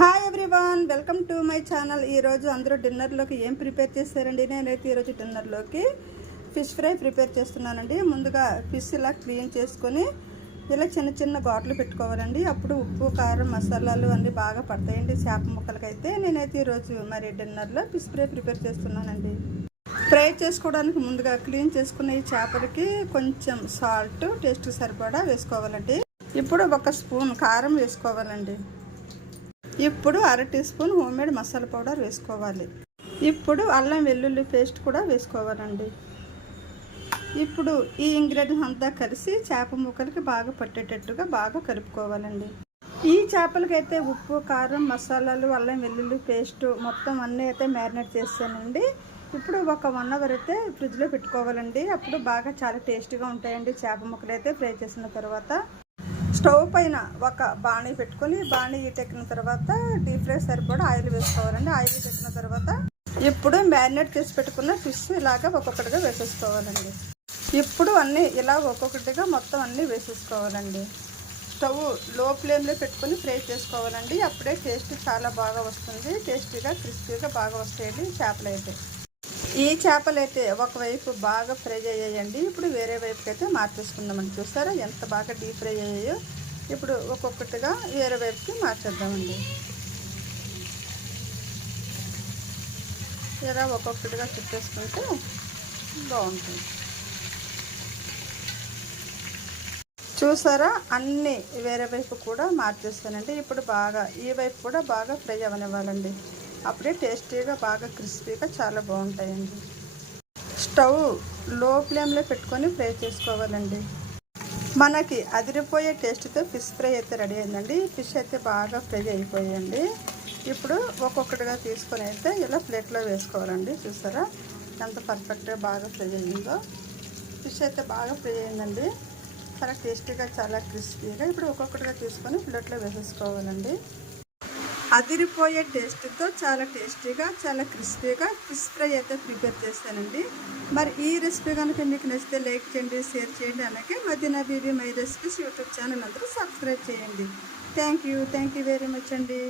Hi everyone, welcome to my channel. ఈరోజు అందరూ డిన్నర్లోకి ఏం ప్రిపేర్ చేస్తారండి? నేనైతే ఈరోజు డిన్నర్లోకి ఫిష్ ఫ్రై ప్రిపేర్ చేస్తున్నానండి. ముందుగా ఫిష్ ఇలా క్లీన్ చేసుకొని ఇలా చిన్న చిన్న ఘాట్లు పెట్టుకోవాలండి. అప్పుడు ఉప్పు, కారం, మసాలాలు అన్నీ బాగా పడతాయండి చేప ముక్కలకైతే. నేనైతే ఈరోజు మరి డిన్నర్లో ఫిష్ ఫ్రై ప్రిపేర్ చేస్తున్నానండి. ఫ్రై చేసుకోవడానికి ముందుగా క్లీన్ చేసుకున్న ఈ చేపలకి కొంచెం సాల్ట్ టేస్ట్కి సరిపడా వేసుకోవాలండి. ఇప్పుడు 1 స్పూన్ కారం వేసుకోవాలండి. ఇప్పుడు 1/2 teaspoon homemade masala powder వేసుకోవాలి. ఇప్పుడు అల్లం వెల్లుల్లి పేస్ట్ కూడా వేసుకోవాలండి. ఇప్పుడు ఈ ఇంగ్రీడియంట్స్ అంతా కలిసి చేప ముక్కలకి బాగా పట్టేటట్టుగా బాగా కలుపుకోవాలండి. ఈ చేపలకైతే ఉప్పు, కారం, మసాలాలు, అల్లం వెల్లుల్లి పేస్ట్ మొత్తం అన్నీ అయితే మ్యారినేట్ చేస్తానండి. ఇప్పుడు 1 అవర్ అయితే ఫ్రిడ్జ్లో పెట్టుకోవాలండి. అప్పుడు బాగా చాలా టేస్టీగా ఉంటాయండి చేప ముక్కలు అయితే ఫ్రై చేసిన తర్వాత. స్టవ్ పైన ఒక బాణీ పెట్టుకొని బాణీ ఎక్కిన తర్వాత డీప్ ఫ్రై సరిపడా ఆయిల్ వేసుకోవాలండి. ఆయిల్ ఎక్కిన తర్వాత ఇప్పుడు మ్యారినేట్ చేసి పెట్టుకున్న ఫిష్ ఇలాగా ఒక్కొక్కటిగా వేసేసుకోవాలండి. ఇప్పుడు అన్నీ ఇలా ఒక్కొక్కటిగా మొత్తం అన్నీ వేసేసుకోవాలండి. స్టవ్ లో ఫ్లేమ్లో పెట్టుకొని ఫ్రై చేసుకోవాలండి. అప్పుడే టేస్ట్ చాలా బాగా వస్తుంది. టేస్టీగా క్రిస్పీగా బాగా వస్తాయండి చేపలు అయితే. ఈ చేపలు అయితే ఒకవైపు బాగా ఫ్రై అయ్యాయండి. ఇప్పుడు వేరే వైపుకి అయితే మార్చేసుకుందామండి. చూస్తారా ఎంత బాగా డీప్ ఫ్రై అయ్యాయో. ఇప్పుడు ఒక్కొక్కటిగా వేరే వైపుకి మార్చేద్దామండి. ఇలా ఒక్కొక్కటిగా చుట్టేసుకుంటే బాగుంటుంది. చూసారా అన్నీ వేరే వైపు కూడా మార్చేస్తానండి. ఇప్పుడు బాగా ఈ వైపు కూడా బాగా ఫ్రై అవనివ్వాలండి. అప్పుడే టేస్టీగా బాగా క్రిస్పీగా చాలా బాగుంటాయండి. స్టవ్ లో ఫ్లేమ్లో పెట్టుకొని ఫ్రై చేసుకోవాలండి. మనకి అదిరిపోయే టేస్ట్తో ఫిష్ ఫ్రై అయితే రెడీ అయిందండి. ఫిష్ అయితే బాగా ఫ్రై అయిపోయాయండి. ఇప్పుడు ఒక్కొక్కటిగా తీసుకొని అయితే ఇలా ప్లేట్లో వేసుకోవాలండి. చూసారా ఎంత పర్ఫెక్ట్గా బాగా ఫ్రై అయిందో. ఫిష్ అయితే బాగా ఫ్రై అయిందండి. చాలా టేస్టీగా చాలా క్రిస్పీగా. ఇప్పుడు ఒక్కొక్కటిగా తీసుకొని ప్లేట్లో వేసేసుకోవాలండి. అదిరిపోయే టేస్ట్తో చాలా టేస్టీగా చాలా క్రిస్పీగా ఫిష్ ఫ్రై అయితే ప్రిపేర్ చేస్తానండి. మరి ఈ రెసిపీ కనుక మీకు నచ్చితే లైక్ చేయండి, షేర్ చేయండి. అలాగే Madina Bibi my recipes YouTube channel అందరూ సబ్స్క్రైబ్ చేయండి. థ్యాంక్ యూ వెరీ మచ్ అండి.